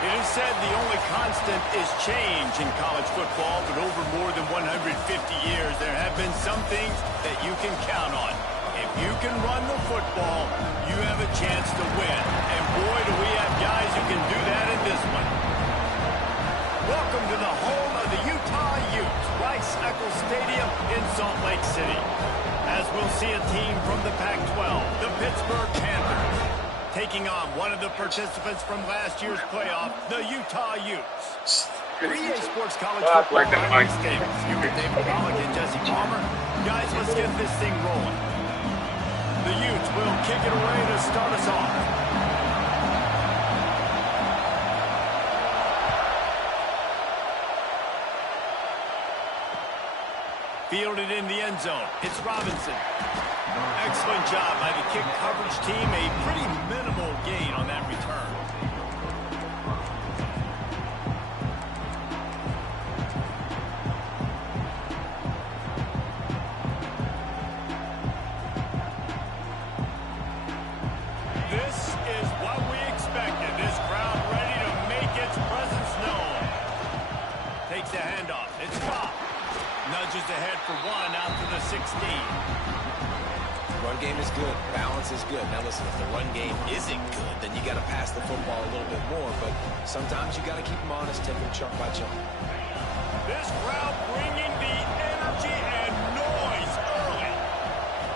It is said the only constant is change in college football, but over more than 150 years, there have been some things that you can count on. If you can run the football, you have a chance to win. And boy, do we have guys who can do that in this one. Welcome to the home of the Utah Utes, Rice-Eccles Stadium in Salt Lake City. As we'll see a team from the Pac-12, the Pittsburgh Panthers, taking on one of the participants from last year's playoff, the Utah Utes. 3A Sports College Football Iowa State. You with David Pollock and Jesse Palmer. Guys, let's get this thing rolling. The Utes will kick it away to start us off. Fielded in the end zone. It's Robinson. Excellent job by the kick coverage team. A pretty minimal gain on that return. This is what we expected. This crowd ready to make its presence known. Takes the handoff. It's Cobb. Nudges ahead for one out to the 16. Run game is good. Balance is good. Now listen, if the run game isn't good, then you got to pass the football a little bit more. But sometimes you got to keep them honest, take them chunk by chunk. This crowd bringing the energy and noise early.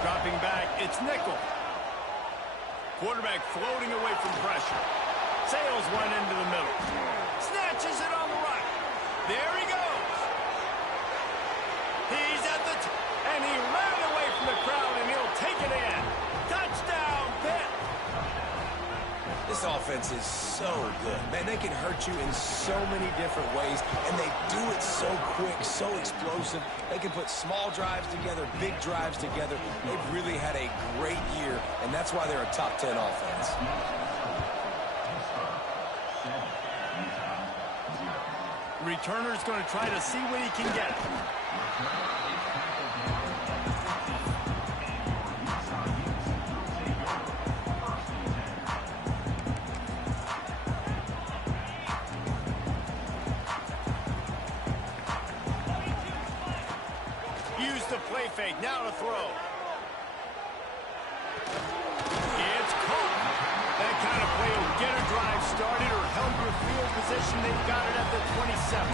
Dropping back, it's Nickel. Quarterback floating away from pressure. Sails one into the middle. Snatches it on the right. There he goes. He's at the and he ran away from the crowd, and he'll take it in. Touchdown, Pitt. This offense is so good. Man, they can hurt you in so many different ways, and they do it so quick, so explosive. They can put small drives together, big drives together. They've really had a great year, and that's why they're a top 10 offense. Returner's going to try to see what he can get. Use the play fake. Now to throw. It's caught. That kind of play will get a drive started or help your field position. They've got it at the 27.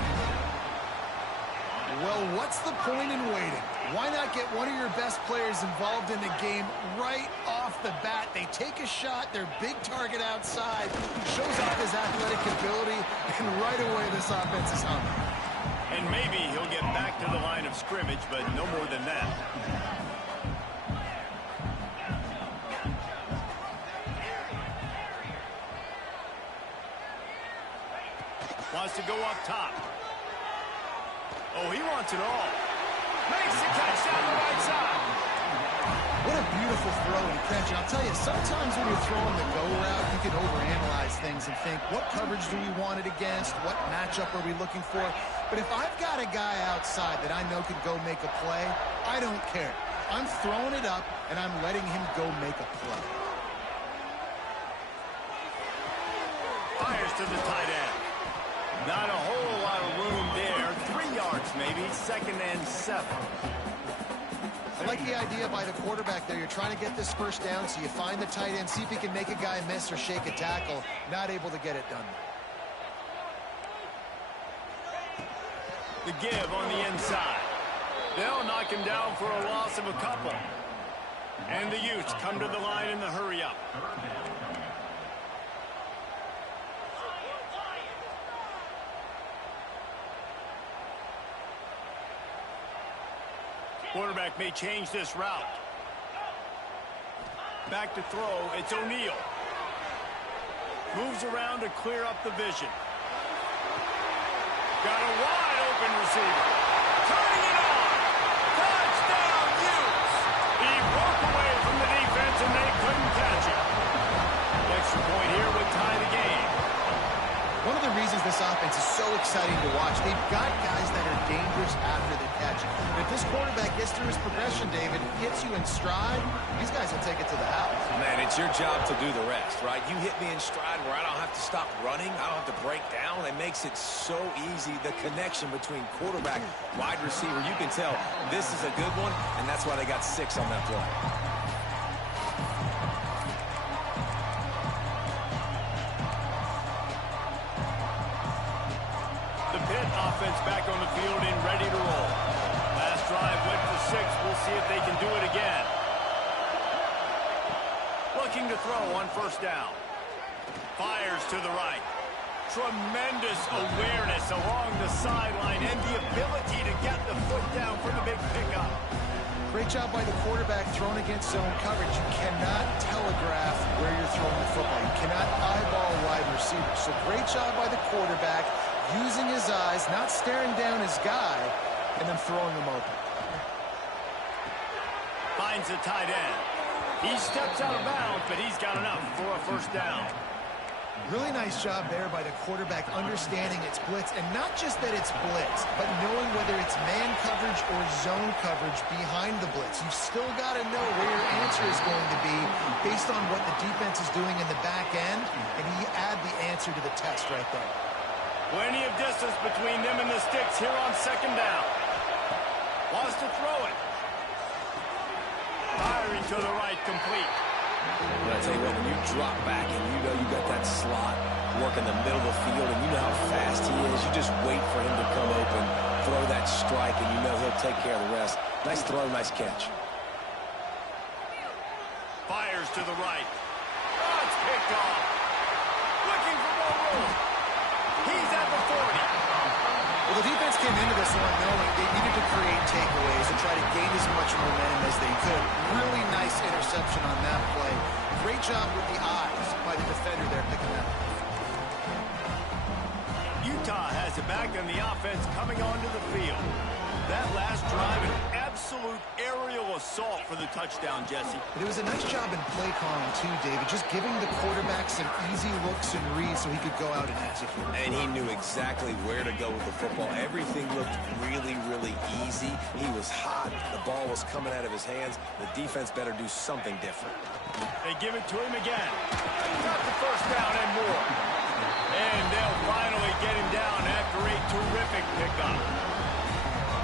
Well, what's the point in waiting? Why not get one of your best players involved in the game right off the bat? They take a shot, their big target outside, shows off his athletic ability, and right away this offense is hungry. And maybe he'll get back to the line of scrimmage, but no more than that. Wants to go up top. Oh, he wants it all. Makes the catch down the right side. What a beautiful throw and catch. And I'll tell you, sometimes when you're throwing the go route, you can overanalyze things and think, what coverage do we want it against? What matchup are we looking for? But if I've got a guy outside that I know can go make a play, I don't care. I'm throwing it up, and I'm letting him go make a play. Fires to the tight end. Not a whole lot of room there. 3 yards maybe. 2nd and 7. I like the idea by the quarterback there. You're trying to get this first down, so you find the tight end, see if he can make a guy miss or shake a tackle. Not able to get it done. The give on the inside. They'll knock him down for a loss of a couple. And the Utes come to the line in the hurry up. Quarterback may change this route. Back to throw. It's O'Neal. Moves around to clear up the vision. Got a wide open receiver. Turning it on. Touchdown, Utes. He broke away from the defense and they couldn't catch him. Extra point here would tie the game. One of the reasons this offense defense is so exciting to watch. They've got guys that are dangerous after the catch. And if this quarterback gets through his progression, David, hits you in stride, these guys will take it to the house. Man, it's your job to do the rest, right? You hit me in stride where I don't have to stop running. I don't have to break down. It makes it so easy. The connection between quarterback, wide receiver, you can tell this is a good one, and that's why they got 6 on that play. Offense back on the field and ready to roll. Last drive went for 6. We'll see if they can do it again. Looking to throw on first down. Fires to the right. Tremendous awareness along the sideline and the ability to get the foot down for the big pickup. Great job by the quarterback thrown against zone coverage. You cannot telegraph where you're throwing the football. You cannot eyeball wide receivers. So great job by the quarterback, using his eyes, not staring down his guy, and then throwing him open. Finds the tight end. He steps out of bounds, but he's got enough for a first down. Really nice job there by the quarterback understanding it's blitz, and not just that it's blitz, but knowing whether it's man coverage or zone coverage behind the blitz. You've still got to know where your answer is going to be based on what the defense is doing in the back end, and you add the answer to the test right there. Plenty of distance between them and the sticks here on second down. Wants to throw it. Firing to the right, complete. But I tell you what, when you drop back and you know you got that slot work in the middle of the field and you know how fast he is, you just wait for him to come open, throw that strike, and you know he'll take care of the rest. Nice throw, nice catch. Fires to the right. Oh, it's picked off. Looking for more room. He's at the 40. Well, the defense came into this one knowing they needed to create takeaways and try to gain as much momentum as they could. Really nice interception on that play. Great job with the eyes by the defender there picking that up. Utah has it back on the offense coming onto the field. That last drive, an absolute aerial assault for the touchdown, Jesse. But it was a nice job in play calling, too, David, just giving the quarterback some easy looks and reads so he could go out and execute. And he knew exactly where to go with the football. Everything looked really, really easy. He was hot. The ball was coming out of his hands. The defense better do something different. They give it to him again. Got the first down and more. And they'll finally get him down after a terrific pickup.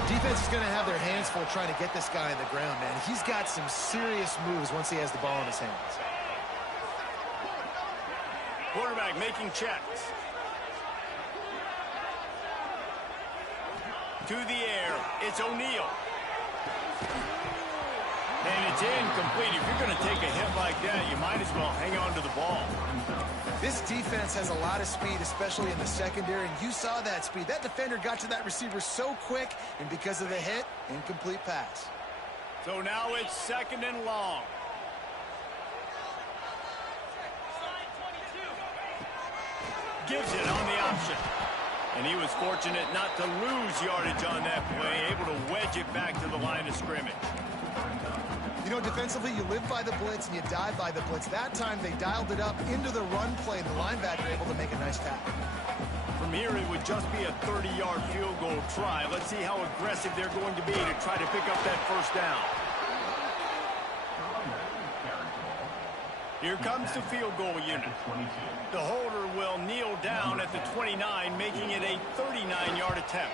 Defense is going to have their hands full trying to get this guy on the ground, man. He's got some serious moves once he has the ball in his hands. Quarterback making checks. To the air, it's O'Neal. And it's incomplete. If you're going to take a hit like that, you might as well hang on to the ball. This defense has a lot of speed, especially in the secondary, and you saw that speed. That defender got to that receiver so quick, and because of the hit, incomplete pass. So now it's second and long. Gives it on the option. And he was fortunate not to lose yardage on that play, able to wedge it back to the line of scrimmage. You know, defensively, you live by the blitz and you die by the blitz. That time, they dialed it up into the run play, and the linebacker able to make a nice tackle. From here, it would just be a 30-yard field goal try. Let's see how aggressive they're going to be to try to pick up that first down. Here comes the field goal unit. The holder will kneel down at the 29, making it a 39-yard attempt.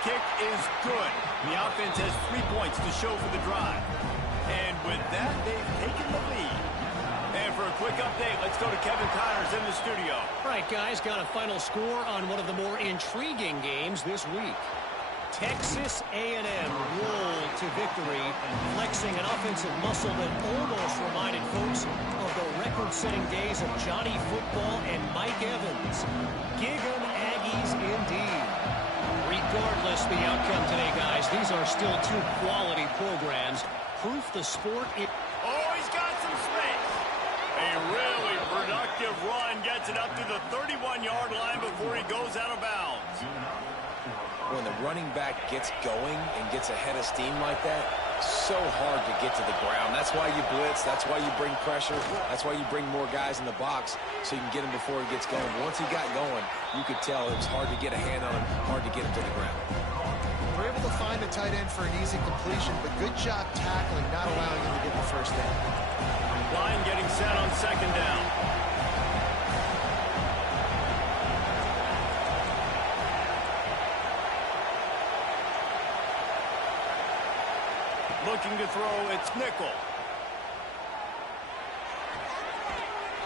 Kick is good. The offense has 3 points to show for the drive. And with that, they've taken the lead. And for a quick update, let's go to Kevin Connors in the studio. All right, guys, got a final score on one of the more intriguing games this week. Texas A&M rolled to victory, flexing an offensive muscle that almost reminded folks of the record-setting days of Johnny Football and Mike Evans. Gig 'em Aggies indeed. Regardless the outcome today, guys, these are still two quality programs. Proof the sport. Oh, he's got some space. A really productive run gets it up to the 31-yard line before he goes out of bounds. When the running back gets going and gets ahead of steam like that, so hard to get to the ground. That's why you blitz. That's why you bring pressure. That's why you bring more guys in the box so you can get him before he gets going. But once he got going, you could tell it was hard to get a hand on him, hard to get him to the ground. We're able to find the tight end for an easy completion, but good job tackling, not allowing him to get the first down. Line getting set on second down. Looking to throw, it's nickel.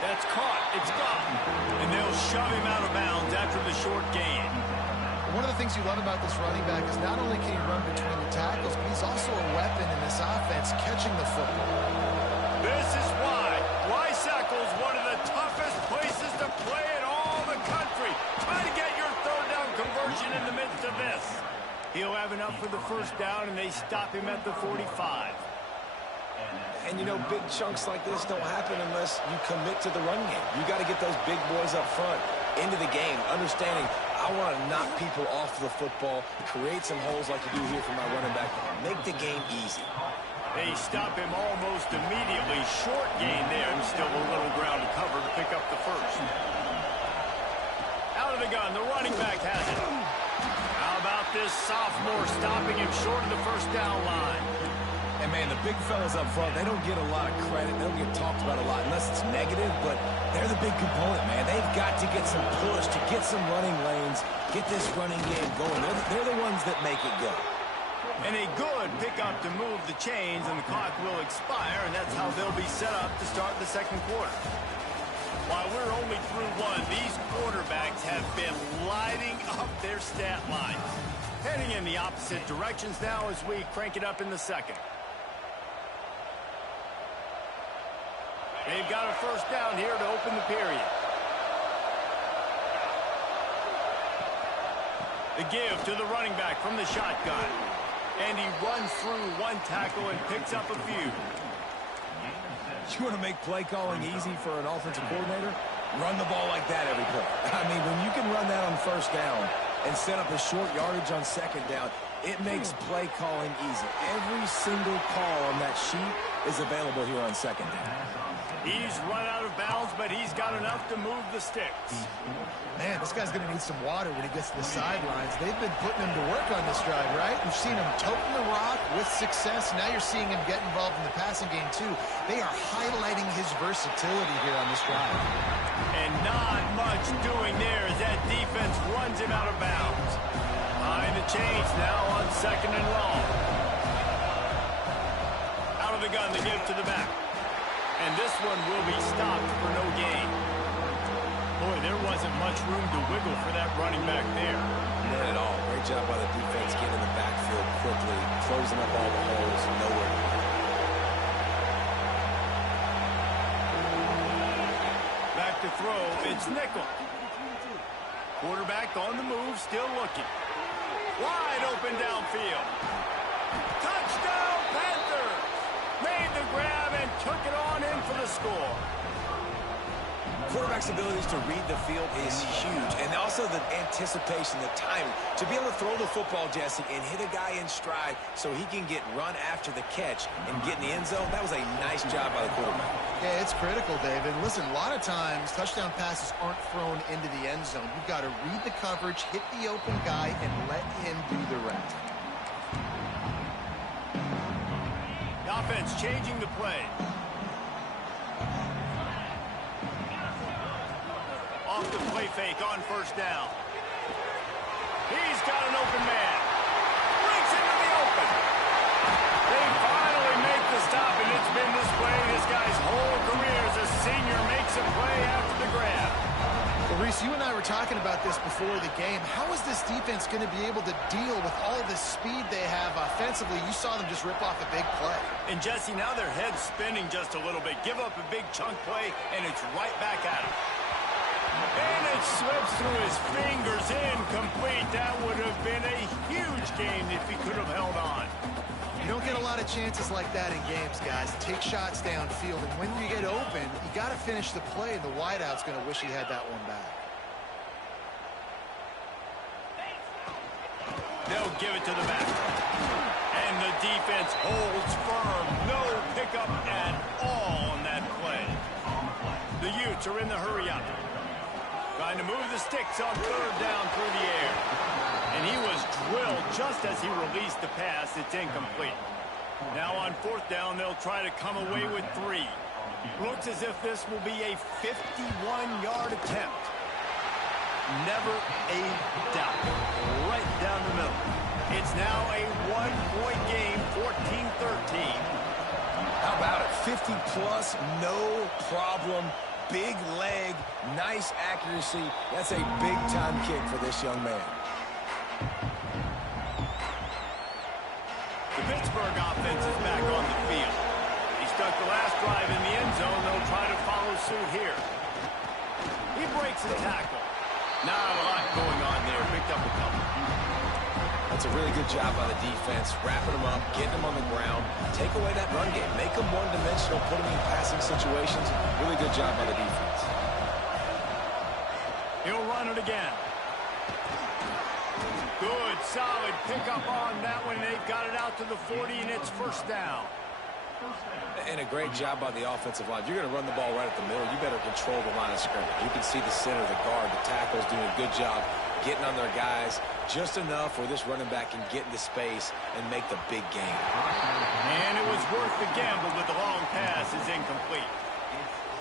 That's caught, it's gone. And they'll shove him out of bounds after the short gain. One of the things you love about this running back is not only can he run between the tackles, but he's also a weapon in this offense, catching the football. This is why Lysackle's one of the toughest places to play in all the country. Try to get your third down conversion in the midst of this. He'll have enough for the first down, and they stop him at the 45. And, you know, big chunks like this don't happen unless you commit to the run game. You got to get those big boys up front into the game, understanding I want to knock people off the football, create some holes like you do here for my running back, make the game easy. They stop him almost immediately. Short gain there, and still a little ground to cover to pick up the first. Out of the gun, the running back has it. How about this sophomore stopping him short of the first down line? And, man, the big fellas up front, they don't get a lot of credit. They don't get talked about a lot unless it's negative, but they're the big component, man. They've got to get some push, to get some running lanes, get this running game going. They're the ones that make it go. And a good pickup to move the chains, and the clock will expire, and that's how they'll be set up to start the second quarter. While we're only through one, these quarterbacks have been lighting up their stat lines. Heading in the opposite directions now as we crank it up in the second. They've got a first down here to open the period. The give to the running back from the shotgun. And he runs through one tackle and picks up a few. You want to make play calling easy for an offensive coordinator? Run the ball like that every play. I mean, when you can run that on first down and set up a short yardage on second down, it makes play calling easy. Every single call on that sheet is available here on second down. He's run out of bounds, but he's got enough to move the sticks. Man, this guy's going to need some water when he gets to the sidelines. They've been putting him to work on this drive, right? We've seen him toting the rock with success. Now you're seeing him get involved in the passing game, too. They are highlighting his versatility here on this drive. And not much doing there as that defense runs him out of bounds. Behind the chains now on second and long. Out of the gun, the give to the back. And this one will be stopped for no gain. Boy, there wasn't much room to wiggle for that running back there. None at all. Great job by the defense getting in the backfield quickly, closing up all the holes, nowhere to go. Back to throw, it's nickel. Quarterback on the move, still looking. Wide open downfield. Touchdown, Panthers! Made the grab and took it on in for the score. Quarterback's abilities to read the field is huge, and also the anticipation, the timing. To be able to throw the football, Jesse, and hit a guy in stride so he can get run after the catch and get in the end zone, that was a nice job by the quarterback. Yeah, it's critical, David. Listen, a lot of times touchdown passes aren't thrown into the end zone. You've got to read the coverage, hit the open guy, and let him do the rest. The offense changing the play. Off the play fake on first down. He's got an open man. Breaks into the open. They finally make the stop, and it's been this way this guy's whole career as a senior makes a play after the grab. Well, Reese, you and I were talking about this before the game. How is this defense going to be able to deal with all the speed they have offensively? You saw them just rip off a big play. And, Jesse, now their head's spinning just a little bit. Give up a big chunk play, and it's right back at him. And it slips through his fingers, incomplete. That would have been a huge game if he could have held on. You don't get a lot of chances like that in games, guys. Take shots downfield, and when you get open, you got to finish the play, and the wideout's going to wish he had that one back. They'll give it to the back. And And the defense holds firm. No pickup at all on that play. The Utes are in the hurry-up. Trying to move the sticks on third down through the air. And he was drilled just as he released the pass. It's incomplete. Now on fourth down, they'll try to come away with 3. Looks as if this will be a 51-yard attempt. Never a doubt. Right down the middle. It's now a 1-point game, 14-13. How about it? 50-plus, no problem. Big leg, nice accuracy. That's a big-time kick for this young man. The Pittsburgh offense is back on the field. He stuck the last drive in the end zone. They'll try to follow suit here. He breaks the tackle. Not a lot going on there. Picked up a couple. That's a really good job by the defense, wrapping them up, getting them on the ground. Take away that run game. Make them one-dimensional, put them in passing situations. Really good job by the defense. He'll run it again. Good, solid pickup on that one. They've got it out to the 40, and it's first down. And a great job by the offensive line. If you're going to run the ball right at the middle, you better control the line of scrimmage. You can see the center, the guard, the tackles doing a good job getting on their guys just enough where this running back can get into space and make the big game. And it was worth the gamble, but the long pass is incomplete.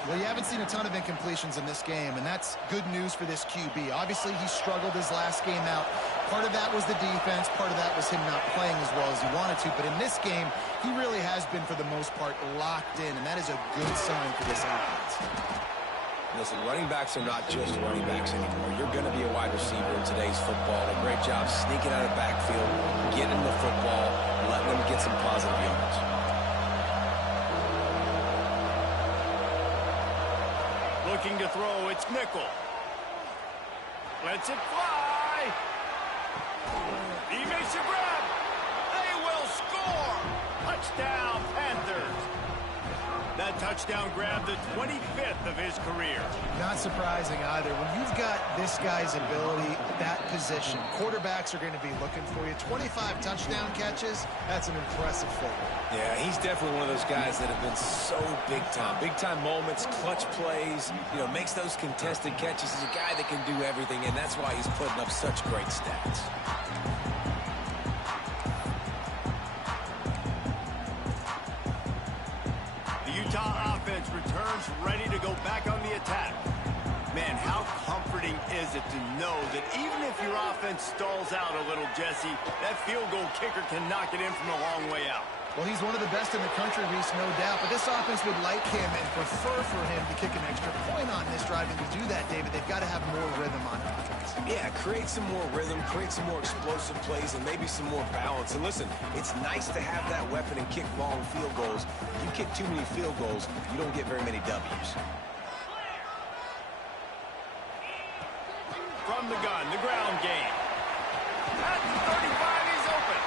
Well, you haven't seen a ton of incompletions in this game, and that's good news for this QB. Obviously, he struggled his last game out. Part of that was the defense. Part of that was him not playing as well as he wanted to. But in this game, he really has been, for the most part, locked in, and that is a good sign for this offense. Listen, running backs are not just running backs anymore. You're going to be a wide receiver in today's football. A great job sneaking out of the backfield, getting them the football, letting them get some positive yards. Looking to throw, it's Nickel. Lets it fly. He makes a grab. They will score. Touchdown, Panthers. That touchdown grab, the 25th of his career. Not surprising either. When you've got this guy's ability at that position, quarterbacks are going to be looking for you. 25 touchdown catches, that's an impressive figure. Yeah, he's definitely one of those guys that have been so big time. Big time moments, clutch plays, makes those contested catches. He's a guy that can do everything, and that's why he's putting up such great stats. Utah offense returns ready to go back on the attack. Man, how comforting is it to know that even if your offense stalls out a little, Jesse, that field goal kicker can knock it in from a long way out. Well, he's one of the best in the country, Reese, no doubt. But this offense would like him and prefer for him to kick an extra point on this drive. And to do that, David, they've got to have more rhythm on offense. Yeah, create some more rhythm, create some more explosive plays, and maybe some more balance. And listen, it's nice to have that weapon and kick long field goals. If you kick too many field goals, you don't get very many W's. From the gun, the ground game. At the 35, he's open.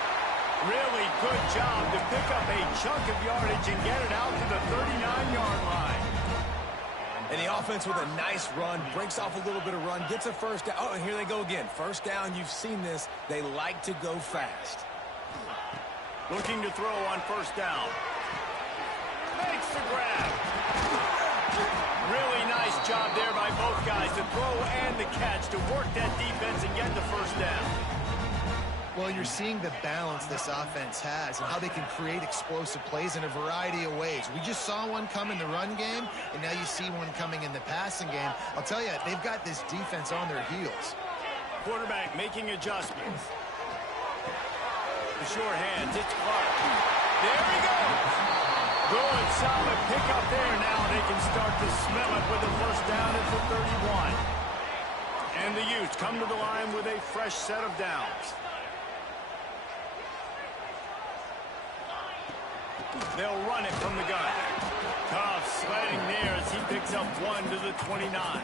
Really good job to pick up a chunk of yardage and get it out to the 39-yard line. And the offense with a nice run, breaks off a little bit of run, gets a first down. Oh, and here they go again. First down, you've seen this. They like to go fast. Looking to throw on first down. Makes the grab. Really nice job there by both guys to throw and the catch to work that defense and get the first down. Well, you're seeing the balance this offense has and how they can create explosive plays in a variety of ways. We just saw one come in the run game, and now you see one coming in the passing game. I'll tell you, they've got this defense on their heels. Quarterback making adjustments. The short hands, it's Clark. There he goes. Good, solid pickup there. Now they can start to smell it with a first down at the 31. And the Utes come to the line with a fresh set of downs. They'll run it from the gun. Tough sledding there as he picks up one to the 29.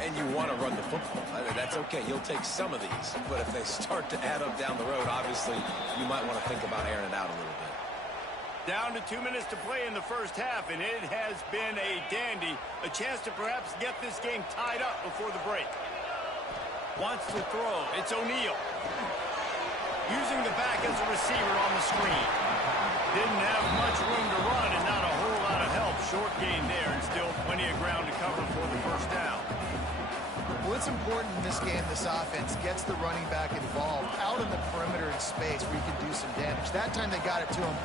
And you want to run the football. That's okay. You'll take some of these. But if they start to add up down the road, obviously, you might want to think about airing it out a little bit. Down to 2 minutes to play in the first half, and it has been a dandy. A chance to perhaps get this game tied up before the break. Wants to throw. It's O'Neal. Using the back as a receiver on the screen. Didn't have much room to run and not a whole lot of help. Short gain there and still plenty of ground to cover for the first down. Well, it's important in this game this offense gets the running back involved out in the perimeter in space where you can do some damage. That time they got it to him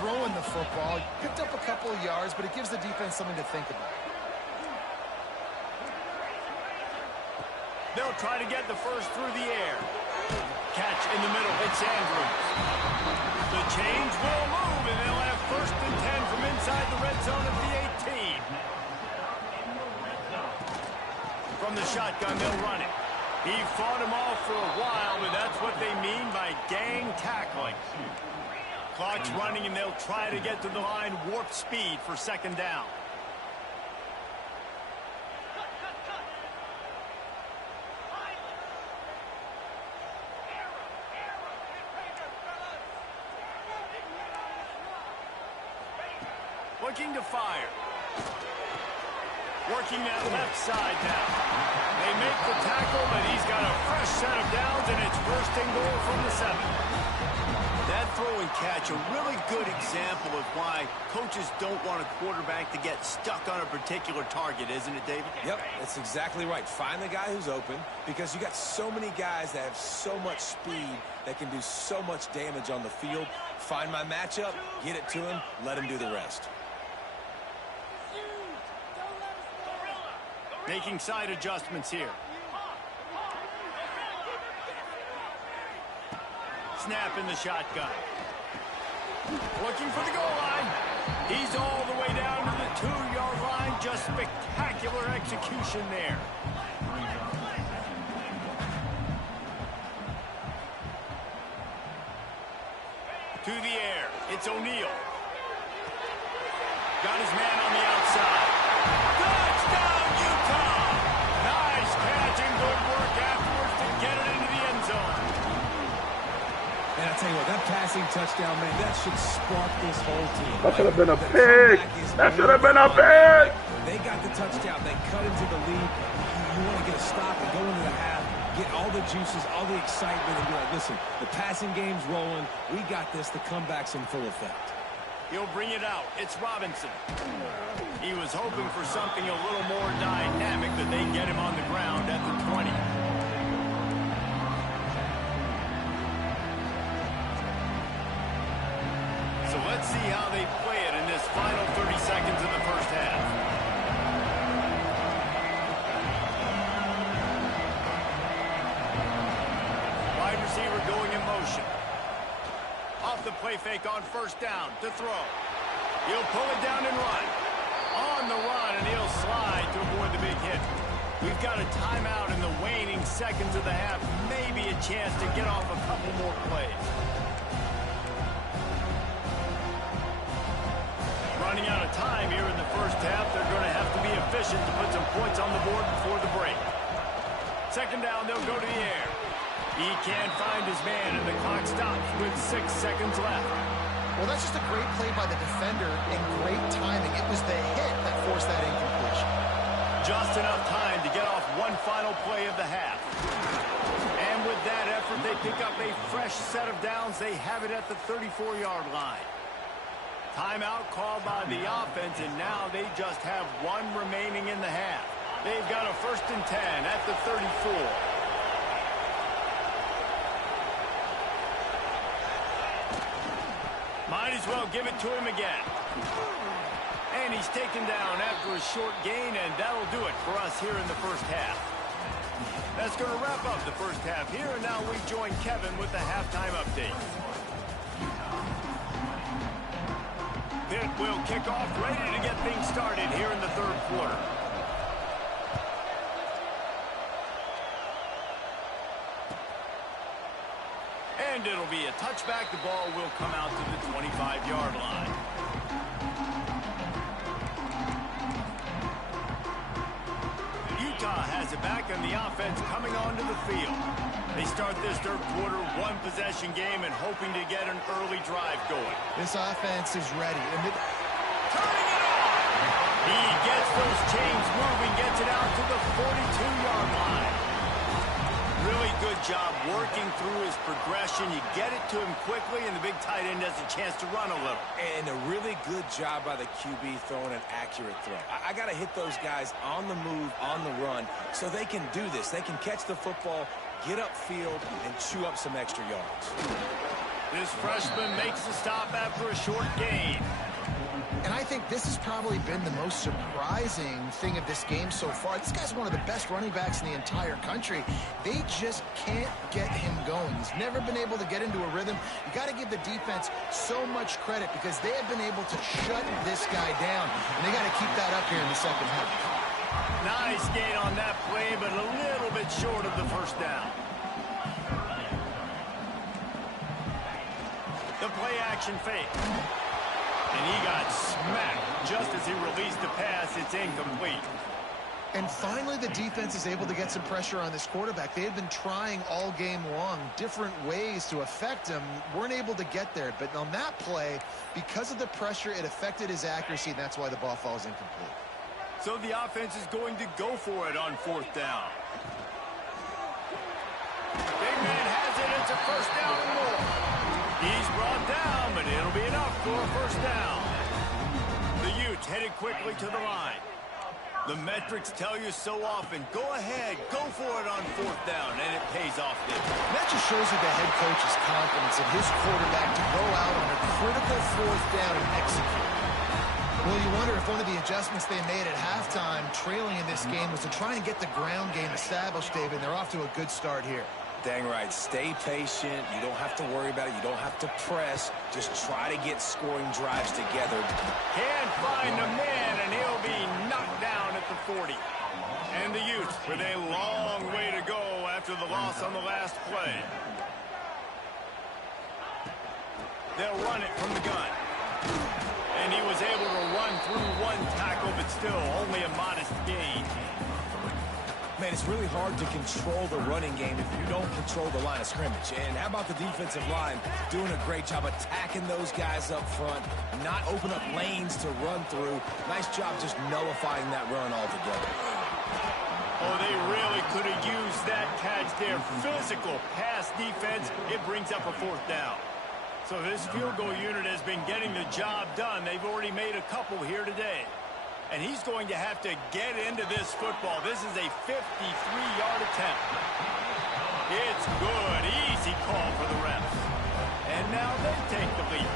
throwing the football. Picked up a couple of yards, but it gives the defense something to think about. They'll try to get the first through the air. Catch in the middle. It's Andrews. The change will move, and they'll have first and 10 from inside the red zone at the 18. From the shotgun, they'll run it. He fought him off for a while, but that's what they mean by gang tackling. Clock's running, and they'll try to get to the line warp speed for second down. Looking to fire. Working that left side now. They make the tackle, but he's got a fresh set of downs, and it's first and goal from the 7. That throw and catch, a really good example of why coaches don't want a quarterback to get stuck on a particular target, isn't it, David? Yep, that's exactly right. Find the guy who's open, because you got so many guys that have so much speed that can do so much damage on the field. Find my matchup, get it to him, let him do the rest. Making side adjustments here. Snap in the shotgun. Looking for the goal line. He's all the way down to the 2-yard line. Just spectacular execution there. To the air. It's O'Neal. Got his man on the outside. Touchdown, Utah! Nice catch and good work afterwards to get it into the end zone. And I tell you what, that passing touchdown, man, that should spark this whole team. That should have been a pick. That should have been a pick. They got the touchdown. They cut into the lead. You want to get a stop and go into the half, get all the juices, all the excitement, and be like, listen, the passing game's rolling. We got this. The comeback's in full effect. He'll bring it out. It's Robinson. He was hoping for something a little more dynamic, but they get him on the ground at the 20. So let's see how they play it in this final 30 seconds of the first half. Wide receiver going in motion. Off the play fake on first down to throw. He'll pull it down and run. On the run, and he'll slide to avoid the big hit. We've got a timeout in the waning seconds of the half. Maybe a chance to get off a couple more plays. Running out of time here in the first half. They're going to have to be efficient to put some points on the board before the break. Second down, they'll go to the air. He can't find his man, and the clock stops with 6 seconds left. Well, that's just a great play by the defender and great timing. It was the hit that forced that incompletion. Just enough time to get off one final play of the half. And with that effort, they pick up a fresh set of downs. They have it at the 34-yard line. Timeout called by the offense, and now they just have one remaining in the half. They've got a first and 10 at the 34. Might as well give it to him again. And he's taken down after a short gain, and that'll do it for us here in the first half. That's going to wrap up the first half here, and now we join Kevin with the halftime update. Pitt will kick off, ready to get things started here in the third quarter. And it'll be a touchback. The ball will come out to the 25-yard line. Utah has it back, and the offense coming onto the field. They start this third quarter one-possession game and hoping to get an early drive going. This offense is ready. And turning it on! He gets those chains moving, gets it out to the 42-yard line. Really good job working through his progression. You get it to him quickly, and the big tight end has a chance to run a little. And a really good job by the QB throwing an accurate throw. I got to hit those guys on the move, on the run, so they can do this. They can catch the football, get upfield, and chew up some extra yards. This freshman makes the stop after a short gain. And I think this has probably been the most surprising thing of this game so far. This guy's one of the best running backs in the entire country. They just can't get him going. He's never been able to get into a rhythm. You got to give the defense so much credit because they have been able to shut this guy down. And they got to keep that up here in the second half. Nice gain on that play, but a little bit short of the first down. The play action fake. And he got smacked just as he released the pass. It's incomplete. And finally, the defense is able to get some pressure on this quarterback. They had been trying all game long different ways to affect him. Weren't able to get there. But on that play, because of the pressure, it affected his accuracy, and that's why the ball falls incomplete. So the offense is going to go for it on fourth down. Big man has it. It's a first down and more. He's brought down, but it'll be enough for a first down. The Utes headed quickly to the line. The metrics tell you so often, go ahead, go for it on fourth down, and it pays off there. That just shows you the head coach's confidence in his quarterback to go out on a critical fourth down and execute. Well, you wonder if one of the adjustments they made at halftime, trailing in this game, was to try and get the ground game established, David. They're off to a good start here. Dang right. Stay patient. You don't have to worry about it. You don't have to press. Just try to get scoring drives together. Can't find a man, and he'll be knocked down at the 40. And the Utes with a long way to go after the loss on the last play. They'll run it from the gun. And he was able to run through one tackle, but still only a modest gain. Man, it's really hard to control the running game if you don't control the line of scrimmage. And how about the defensive line doing a great job attacking those guys up front, not open up lanes to run through. Nice job just nullifying that run altogether. Oh, they really could have used that catch there. Physical pass defense, it brings up a fourth down. So this field goal unit has been getting the job done. They've already made a couple here today. And he's going to have to get into this football. This is a 53-yard attempt. It's good. Easy call for the refs. And now they take the lead.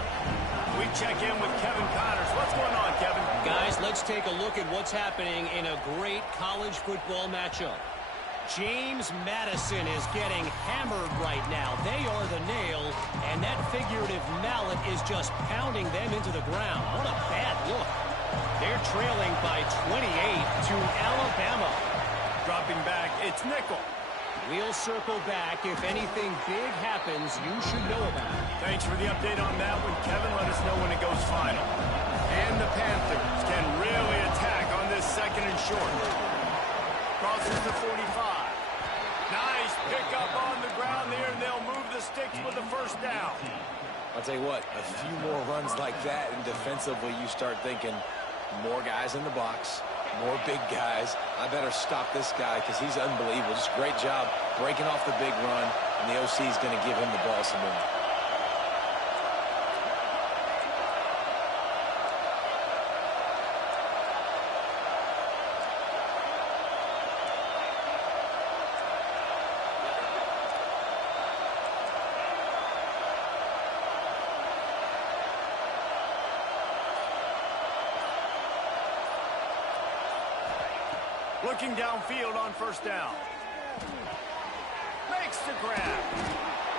We check in with Kevin Connors. What's going on, Kevin? Guys, let's take a look at what's happening in a great college football matchup. James Madison is getting hammered right now. They are the nail, and that figurative mallet is just pounding them into the ground. What a bad look. They're trailing by 28 to Alabama. Dropping back, it's nickel. We'll circle back. If anything big happens, you should know about it. Thanks for the update on that one, Kevin. Let us know when it goes final. And the Panthers can really attack on this second and short. Crosses the 45. Nice pickup on the ground there, and they'll move the sticks with the first down. I'll tell you what, a few more runs like that, and defensively you start thinking, more guys in the box, more big guys. I better stop this guy because he's unbelievable. Just great job breaking off the big run, and the OC is going to give him the ball some more. Looking downfield on first down. Makes the grab.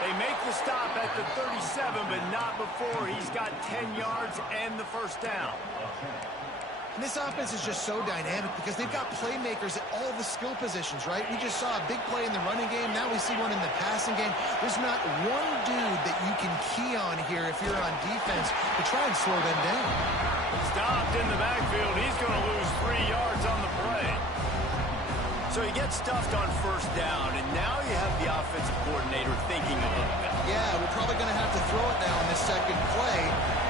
They make the stop at the 37, but not before he's got 10 yards and the first down. And this offense is just so dynamic because they've got playmakers at all the skill positions, right? We just saw a big play in the running game. Now we see one in the passing game. There's not one dude that you can key on here if you're on defense to try and slow them down. Stopped in the backfield. He's going to lose 3 yards on the play. So he gets stuffed on first down, and now you have the offensive coordinator thinking a little bit. Yeah, we're probably going to have to throw it now on this second play.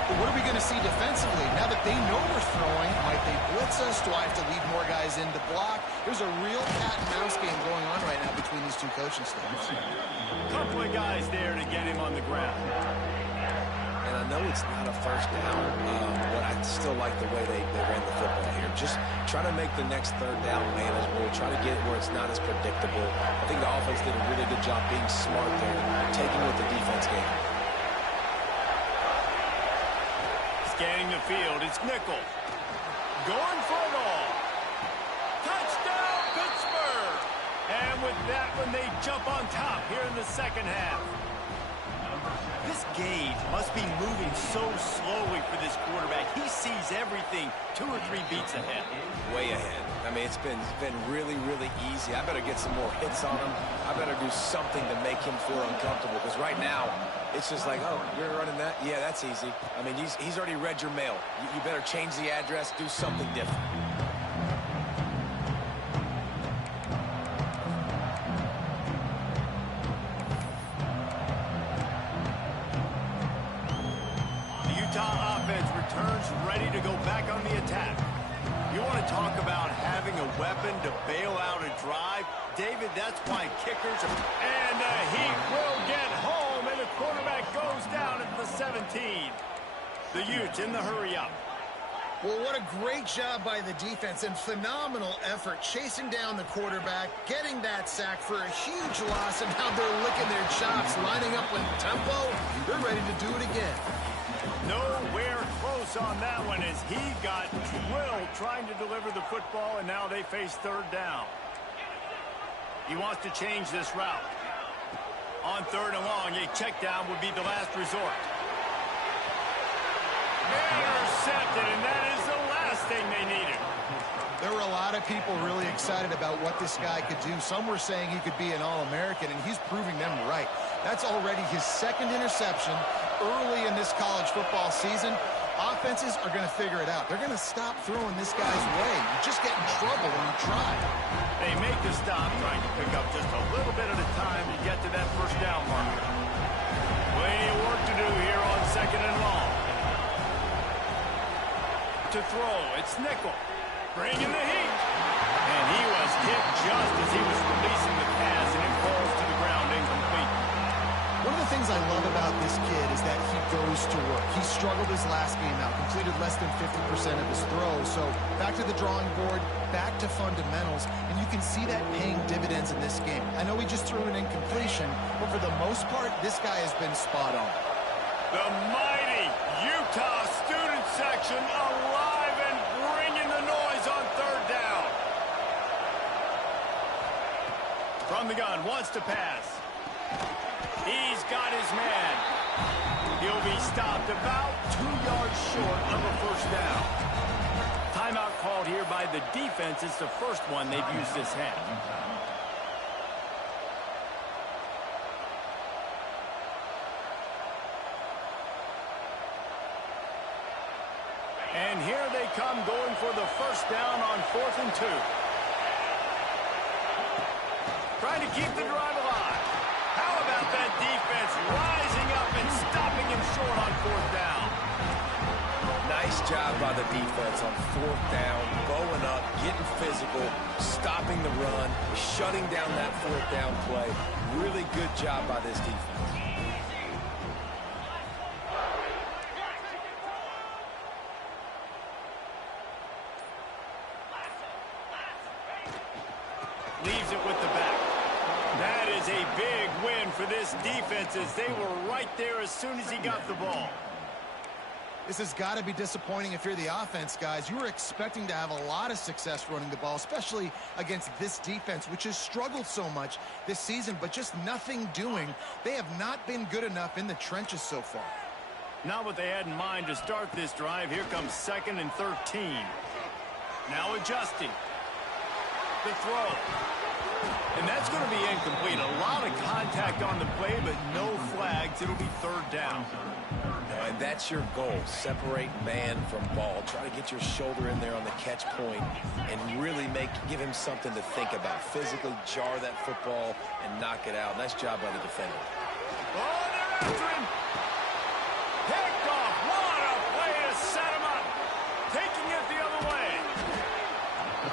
But what are we going to see defensively? Now that they know we're throwing, might they blitz us? Do I have to lead more guys in to block? There's a real cat and mouse game going on right now between these two coaching staffs. Couple of guys there to get him on the ground. And I know it's not a first down, but I still like the way they ran the football here. Just try to make the next third down manageable. Try to get it where it's not as predictable. I think the offense did a really good job being smart there, taking what the defense gave them. Scanning the field, it's Nickel. Going for it all. Touchdown, Pittsburgh! And with that one, they jump on top here in the second half. This gauge must be moving so slowly for this quarterback. He sees everything 2 or 3 beats ahead. Way ahead. I mean, it's been really, really easy. I better get some more hits on him. I better do something to make him feel uncomfortable, because right now, it's just like, oh, you're running that? Yeah, that's easy. I mean, he's already read your mail. You better change the address, do something different. The Utah offense returns ready to go back on the attack. You want to talk about having a weapon to bail out a drive? David, that's why kickers are... And the Heat will get home, and the quarterback goes down at the 17. The Utes in the hurry-up. Well, what a great job by the defense and phenomenal effort chasing down the quarterback, getting that sack for a huge loss, and now they're licking their chops, lining up with tempo. They're ready to do it again. Nowhere close on that one as he got drilled trying to deliver the football, and now they face third down. He wants to change this route. On third and long, a check down would be the last resort. Intercepted, and that is the last thing they needed. There were a lot of people really excited about what this guy could do. Some were saying he could be an All-American, and he's proving them right. That's already his second interception early in this college football season. Offenses are going to figure it out. They're going to stop throwing this guy's way. You just get in trouble when you try. They make the stop, trying to pick up just a little bit at a time to get to that first down marker. Plenty of work to do here on second and long. To throw, it's Nickel. Bringing the heat. And he was hit just as he was releasing the pass, and it falls to the ground incomplete. One of the things I love about this kid is that he goes to work. He struggled his last game out, completed less than 50% of his throws. So back to the drawing board, back to fundamentals, and you can see that paying dividends in this game. I know he just threw an incompletion, but for the most part, this guy has been spot on. The mighty Utah student section alive and bringing the noise on third down. From the gun, wants to pass. He's got his man. He'll be stopped about 2 yards short of a first down. Timeout called here by the defense. It's the first one they've used this half. And here they come, going for the first down on 4th and 2. Trying to keep the drive alive. How about that defense rising up and stopping him short on 4th down? Nice job by the defense on 4th down, going up, getting physical, stopping the run, shutting down that 4th down play. Really good job by this defense. Leaves it with the back. That is a big win for this defense as they were right there as soon as he got the ball. This has got to be disappointing if you're the offense, guys. You were expecting to have a lot of success running the ball, especially against this defense, which has struggled so much this season, but just nothing doing. They have not been good enough in the trenches so far. Not what they had in mind to start this drive. Here comes 2nd and 13. Now adjusting. The throw. And that's going to be incomplete. A lot of contact on the play, but no flags. It'll be 3rd down. And that's your goal. Separate man from ball. Try to get your shoulder in there on the catch point and really give him something to think about. Physically jar that football and knock it out. Nice job by the defender. Oh, they're after him. Picked off. What a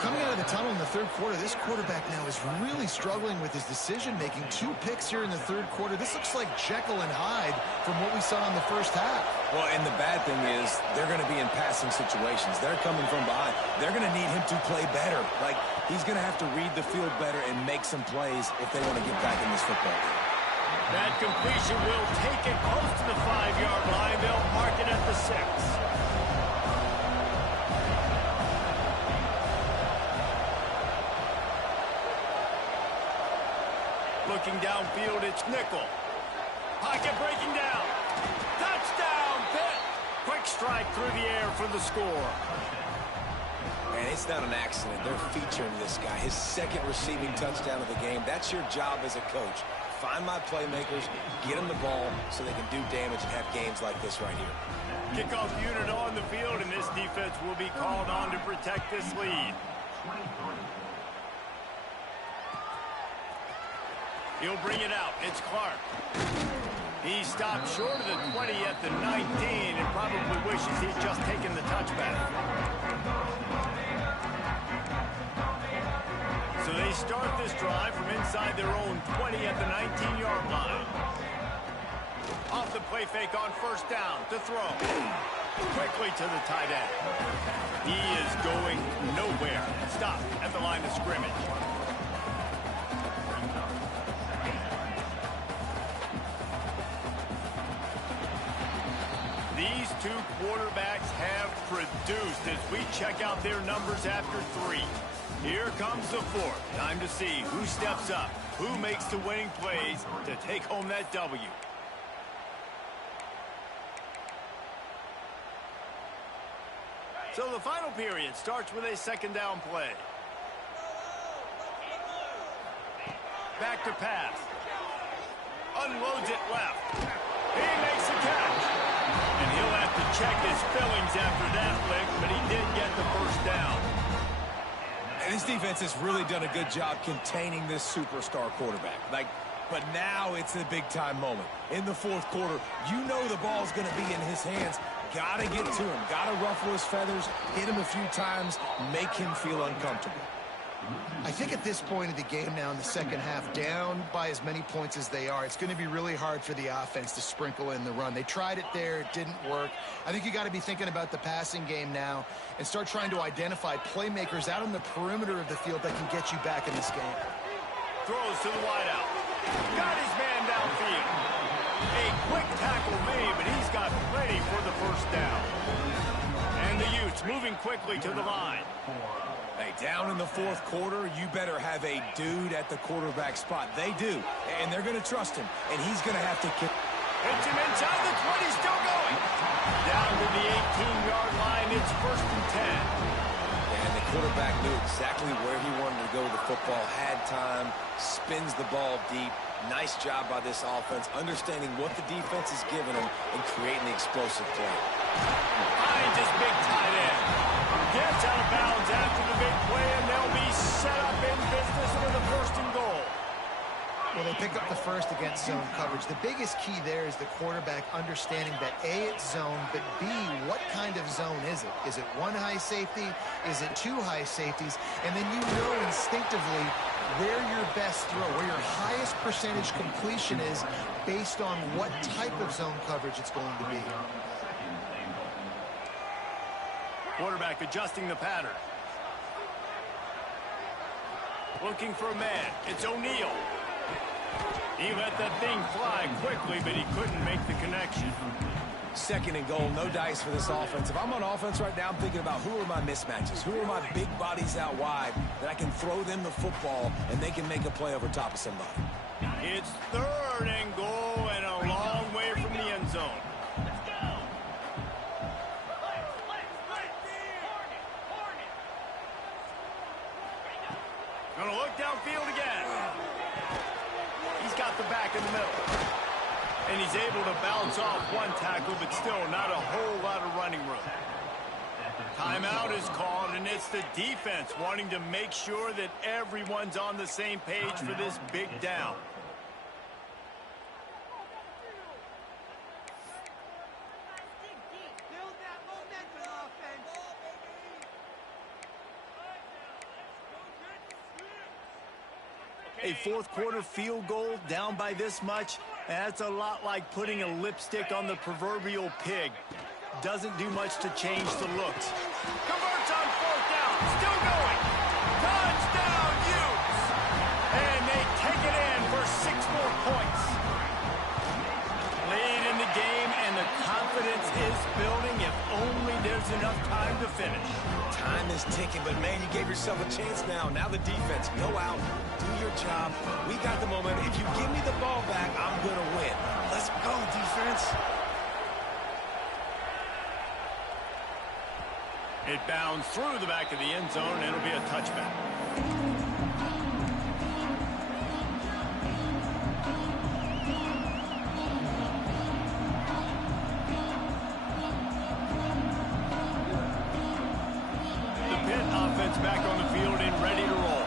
coming out of the tunnel in the third quarter, this quarterback now is really struggling with his decision-making. 2 picks here in the third quarter. This looks like Jekyll and Hyde from what we saw in the first half. Well, and the bad thing is they're going to be in passing situations. They're coming from behind. They're going to need him to play better. Like, he's going to have to read the field better and make some plays if they want to get back in this football game. That completion will take it close to the 5-yard line. They'll mark it at the 6. Looking downfield, it's Nickel. Pocket breaking down. Touchdown, Pitt. Quick strike through the air for the score. Man, it's not an accident. They're featuring this guy. His second receiving touchdown of the game. That's your job as a coach. Find my playmakers, get them the ball so they can do damage and have games like this right here. Kickoff unit on the field, and this defense will be called on to protect this lead. He'll bring it out. It's Clark. He stopped short of the 20 at the 19 and probably wishes he'd just taken the touchback. So they start this drive from inside their own 20 at the 19-yard line. Off the play fake on first down to throw. Quickly to the tight end. He is going nowhere. Stop at the line of scrimmage. These two quarterbacks have produced as we check out their numbers after 3. Here comes the 4th. Time to see who steps up, who makes the winning plays to take home that W. So the final period starts with a second down play. Back to pass. Unloads it left. He makes the catch. And he'll have to check his fillings after that lick, but he did get the first down. And this defense has really done a good job containing this superstar quarterback. But now it's a big-time moment. In the fourth quarter, you know the ball's going to be in his hands. Got to get to him. Got to ruffle his feathers, hit him a few times, make him feel uncomfortable. I think at this point of the game now in the second half, down by as many points as they are, it's going to be really hard for the offense to sprinkle in the run. They tried it there. It didn't work. I think you got to be thinking about the passing game now and start trying to identify playmakers out on the perimeter of the field that can get you back in this game. Throws to the wideout. Got his man downfield. A quick tackle made, but he's got plenty for the first down. And the Utes moving quickly to the line. Hey, down in the fourth quarter, you better have a dude at the quarterback spot. They do, and they're going to trust him, and he's going to have to kick. Hits him inside the 20, still going. Down to the 18-yard line, it's 1st and 10. And the quarterback knew exactly where he wanted to go with the football, had time, spins the ball deep. Nice job by this offense, understanding what the defense is giving them and creating the explosive play. Finds his big tight end. Gets out of bounds after the big play, and they'll be set up in business for the 1st and goal. Well, they pick up the first against zone coverage. The biggest key there is the quarterback understanding that A, it's zone, but B, what kind of zone is it? Is it 1 high safety? Is it 2 high safeties? And then you know instinctively where your best throw, where your highest percentage completion is based on what type of zone coverage it's going to be. Quarterback adjusting the pattern. Looking for a man. It's O'Neal. He let that thing fly quickly, but he couldn't make the connection. 2nd and goal, no dice for this offense. If I'm on offense right now, I'm thinking about who are my mismatches? Who are my big bodies out wide that I can throw them the football and they can make a play over top of somebody? It's 3rd and goal and a long way from the end zone. Gonna look downfield again. He's got the back in the middle. And he's able to bounce off one tackle, but still not a whole lot of running room. Timeout is called, and it's the defense wanting to make sure that everyone's on the same page for this big down. A fourth quarter field goal down by this much, that's a lot like putting a lipstick on the proverbial pig. Doesn't do much to change the looks. Converts on fourth down. Still going. Touchdown, Utes. And they take it in for 6 more points. Lead in the game, and the confidence is building if only there's enough time to finish. Time is ticking, but man, you gave yourself a chance now. Now the defense, go out, do your job. We got the momentum. If you give me the ball back, I'm going to win. Let's go, defense. It bounds through the back of the end zone, and it'll be a touchback. Back on the field and ready to roll.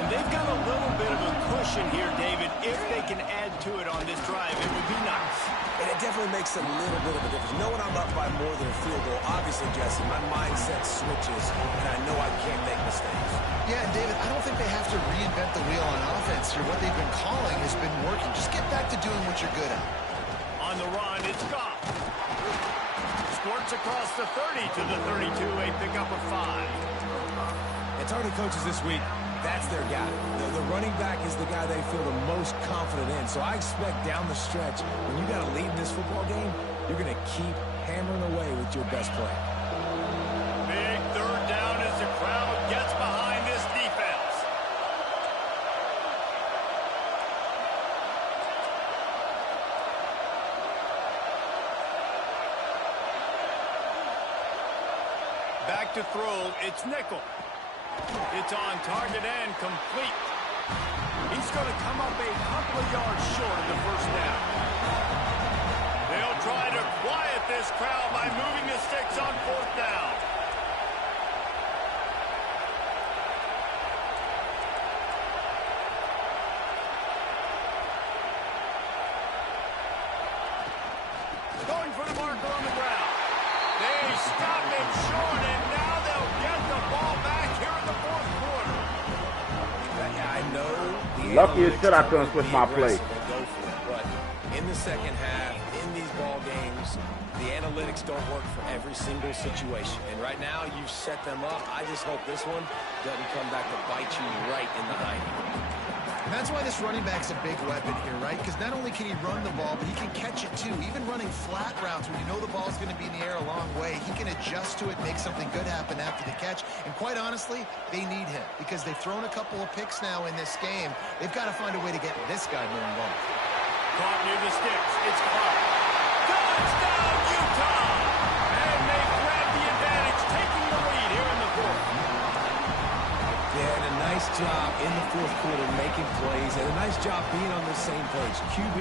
And they've got a little bit of a cushion here, David. If they can add to it on this drive, it would be nice. And it definitely makes a little bit of a difference. Knowing I'm up by more than a field goal, obviously, Jesse, my mindset switches, and I know I can't make mistakes. Yeah, and David, I don't think they have to reinvent the wheel on offense here. What they've been calling has been working. Just get back to doing what you're good at. On the run, it's Goff. Squirts across the 30 to the 32, a pickup of 5. And target coaches this week, that's their guy. The running back is the guy they feel the most confident in. So I expect down the stretch, when you got to lead in this football game, you're going to keep hammering away with your best play. Big third down as the crowd gets behind this defense. Back to throw, it's nickel. It's on target and complete. He's going to come up a couple of yards short of the first down. They'll try to quiet this crowd by moving the sticks on fourth down. Going for the marker on the ground. They stop it short, and now they'll get the ball back here in the fourth quarter. I know. Lucky as shit I couldn't switch my play. But in the second half, in these ball games, the analytics don't work for every single situation. And right now, you've set them up. I just hope this one doesn't come back to bite you right in the hiney. And that's why this running back's a big weapon here, right? Because not only can he run the ball, but he can catch it too. Even running flat routes when you know the ball's going to be in the air a long way, he can adjust to it, make something good happen after the catch. And quite honestly, they need him because they've thrown a couple of picks now in this game. They've got to find a way to get this guy more involved. Caught near the sticks. It's Clark. Touchdown, Utah! And they grab the advantage, taking the lead here in the fourth. Yeah, and a nice job in the fourth quarter making plays, and a nice job being on the same page. QB,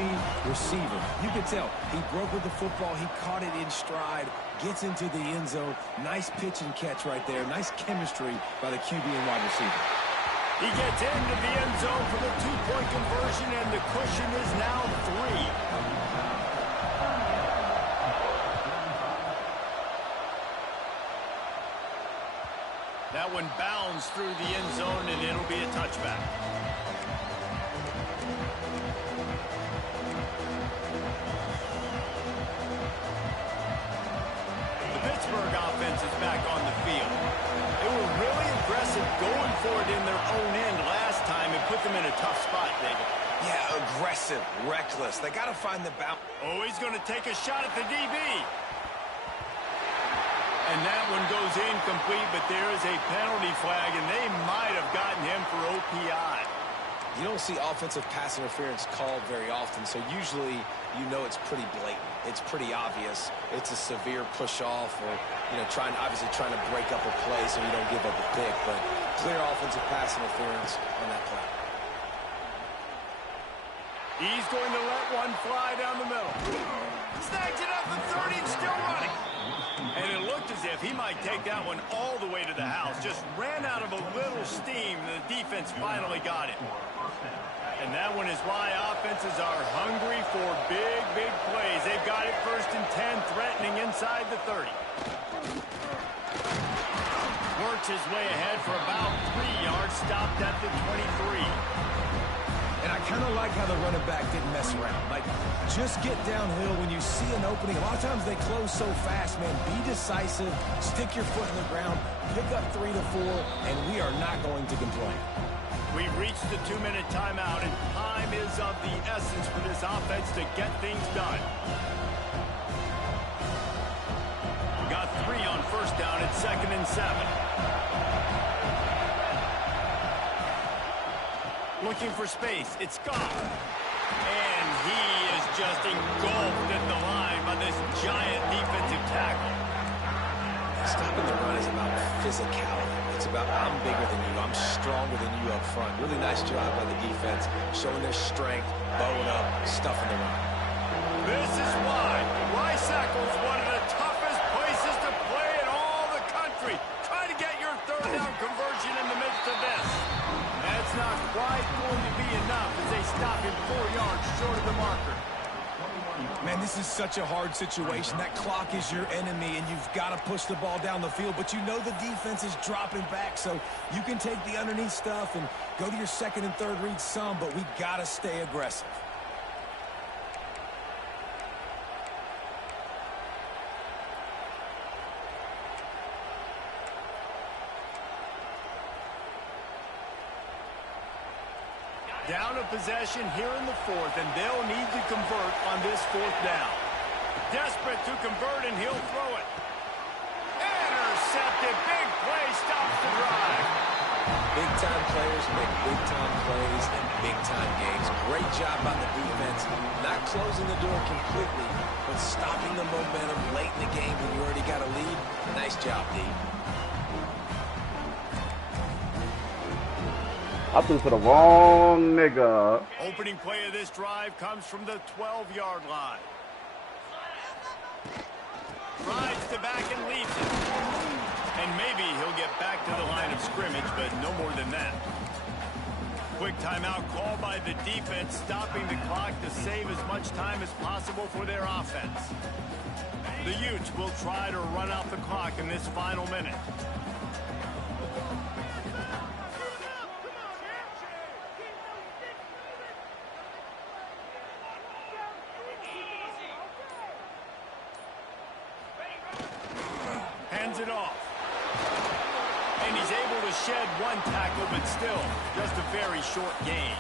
receiver. You can tell he broke with the football. He caught it in stride, gets into the end zone. Nice pitch and catch right there. Nice chemistry by the QB and wide receiver. He gets into the end zone for the two-point conversion, and the cushion is now 3. That one bounds through the end zone, and it'll be a touchback. The Pittsburgh offense is back on the field. They were really aggressive going for it in their own end last time and put them in a tough spot, David. Yeah, aggressive, reckless. They got to find the bounce. Oh, he's going to take a shot at the DB. And that one goes incomplete, but there is a penalty flag, and they might have gotten him for OPI. You don't see offensive pass interference called very often, so usually you know it's pretty blatant. It's pretty obvious. It's a severe push-off or, obviously trying to break up a play so you don't give up a pick, but clear offensive pass interference on that play. He's going to let one fly down the middle. Snags it up the 30 and still running. And it looked as if he might take that one all the way to the house. Just ran out of a little steam. The defense finally got it. And that one is why offenses are hungry for big, big plays. They've got it 1st and 10, threatening inside the 30. Works his way ahead for about 3 yards, stopped at the 23. And I kind of like how the running back didn't mess around. Like, just get downhill when you see an opening. A lot of times they close so fast, man. Be decisive, stick your foot in the ground, pick up 3 to 4, and we are not going to complain. We've reached the 2-minute timeout, and time is of the essence for this offense to get things done. Got 3 on first down at 2nd and 7. Looking for space. It's gone. And he is just engulfed at the line by this giant defensive tackle. Stopping the run is about physicality. It's about I'm bigger than you. I'm stronger than you up front. Really nice job by the defense, showing their strength, bowing up, stuffing the run. This is why Risackle is one of the toughest places to play in all the country. Try to get your 3rd down conversion in the midst of this. That's not quite going to be enough as they stop him 4 yards short of the marker. Man, this is such a hard situation. That clock is your enemy, and you've got to push the ball down the field. But you know the defense is dropping back, so you can take the underneath stuff and go to your 2nd and 3rd read some, but we got to stay aggressive. Down a possession here in the 4th, and they'll need to convert on this 4th down. Desperate to convert, and he'll throw it. Intercepted. Big play stops the drive. Big-time players make big-time plays in big-time games. Great job by the defense. Not closing the door completely, but stopping the momentum late in the game when you already got a lead. Nice job, D. I threw to the wrong nigga. Opening play of this drive comes from the 12-yard line. Drives to back and leaves it. And maybe he'll get back to the line of scrimmage, but no more than that. Quick timeout called by the defense, stopping the clock to save as much time as possible for their offense. The Utes will try to run out the clock in this final minute. Hands it off. And he's able to shed 1 tackle, but still just a very short gain.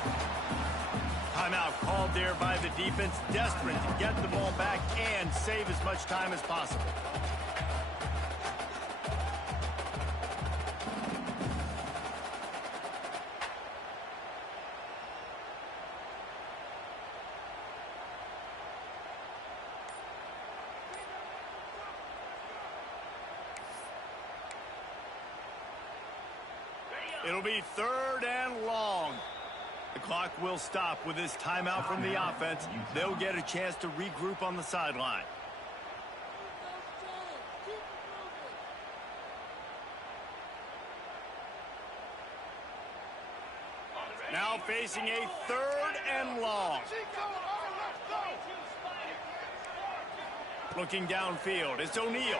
Timeout called there by the defense, desperate to get the ball back and save as much time as possible. It'll be 3rd and long. The clock will stop with this timeout from the offense. They'll get a chance to regroup on the sideline. Now facing a 3rd and long. Looking downfield, it's O'Neal.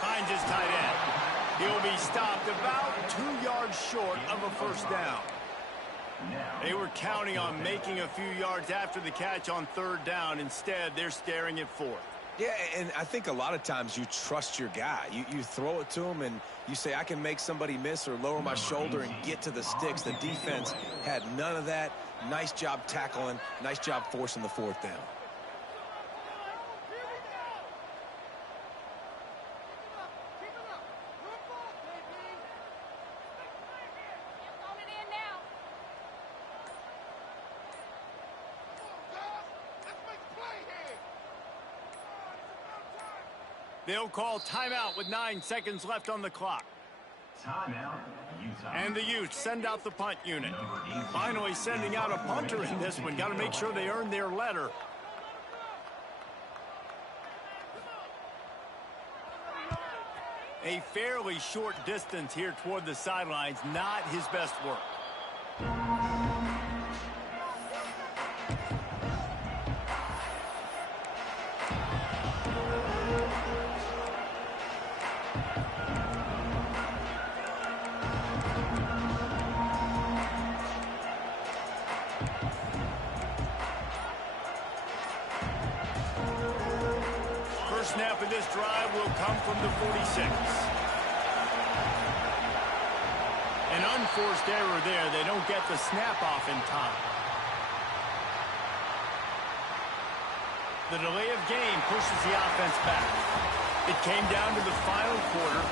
Finds his tight end. He'll be stopped about 2 yards short of a 1st down. They were counting on making a few yards after the catch on 3rd down. Instead, they're staring at 4th. Yeah, and I think a lot of times you trust your guy. You throw it to him, and you say, I can make somebody miss or lower my shoulder and get to the sticks. The defense had none of that. Nice job tackling. Nice job forcing the 4th down. They'll call timeout with 9 seconds left on the clock. Timeout, Utah. And the Utes send out the punt unit. Finally sending out a punter in this one. Got to make sure they earn their letter. A fairly short distance here toward the sidelines. Not his best work. First snap of this drive will come from the 46. An unforced error there. They don't get the snap off in time. The delay of game pushes the offense back. It came down to the final quarter.